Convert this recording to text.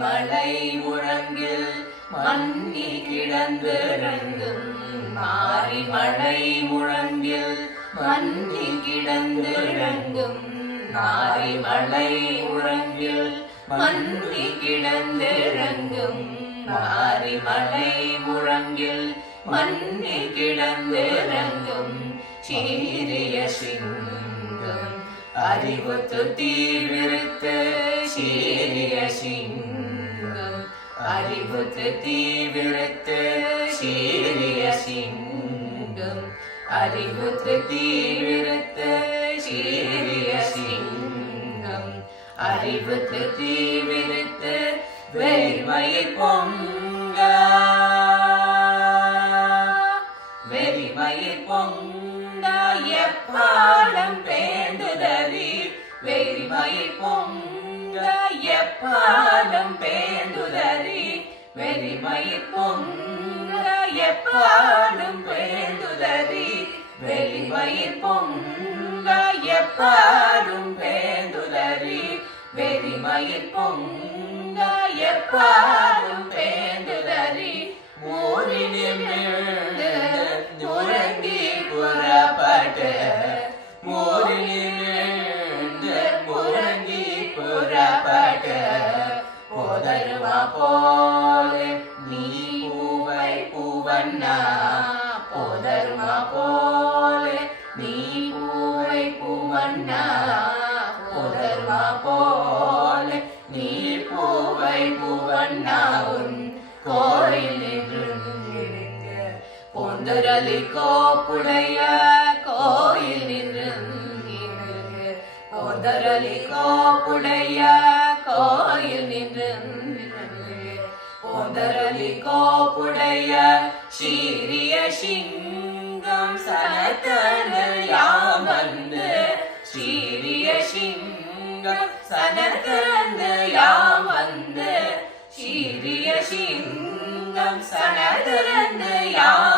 மலை முழங்கில் மன்னி கிடந்திறங்கும் மாறி மலை முழங்கில் மன்னி கிடந்திறங்கும் மாறி மலை முழங்கில் மன்னி கிடந்திறங்கும் மாறி மலை முழங்கில் மன்னி கிடந்திறங்கும் சீரிய சிங்கம் அறிவு தீவிரத்து சீரிய சிங்கம் அறிவு தீவிரத்து சீரிய சிங்கம் அறிவு தீவிரத்து சீரிய சிங்கம் அறிவு தீவிரத்து வெறிமயிர் பொங்க வெறிமயிர் பொங்க எப்பாடம் பேண்டுதறி வெறிமயிர் பொங்க எப்பாடம் பேண்டுதறி வெறிமயிர் பொங்க எப்பாடும் பேண்டுதறி வெறிமயிர் பொங்க எப்பாடும் பேண்டுதறி வெறிமயிர் பொங்க எப்பாடும் பேண்டுதறி ஊரினில் முழங்கி புறப்பட்டு முழங்கி புறப்பட்டு போதருவா போலே நீ பூவை பூவண்ணா போதருவா போலே நீ பூவை பூவண்ணா போதருவா போலே நீ பூவை பூவண்ணா உன் கோயில் பொந்துரலி கோப்புடைய கோயில் நின்று பொந்தரலி கோப்புடைய கோயில் நின்று பொந்தரலி கோப்புடைய சீரிய சிங்கம் சனத்தனில் யாம் வந்து சீரிய சிங்கம் சனத்தனில் யாம் வந்து சீரிய சிங்கம் சனத்தனில் யாம்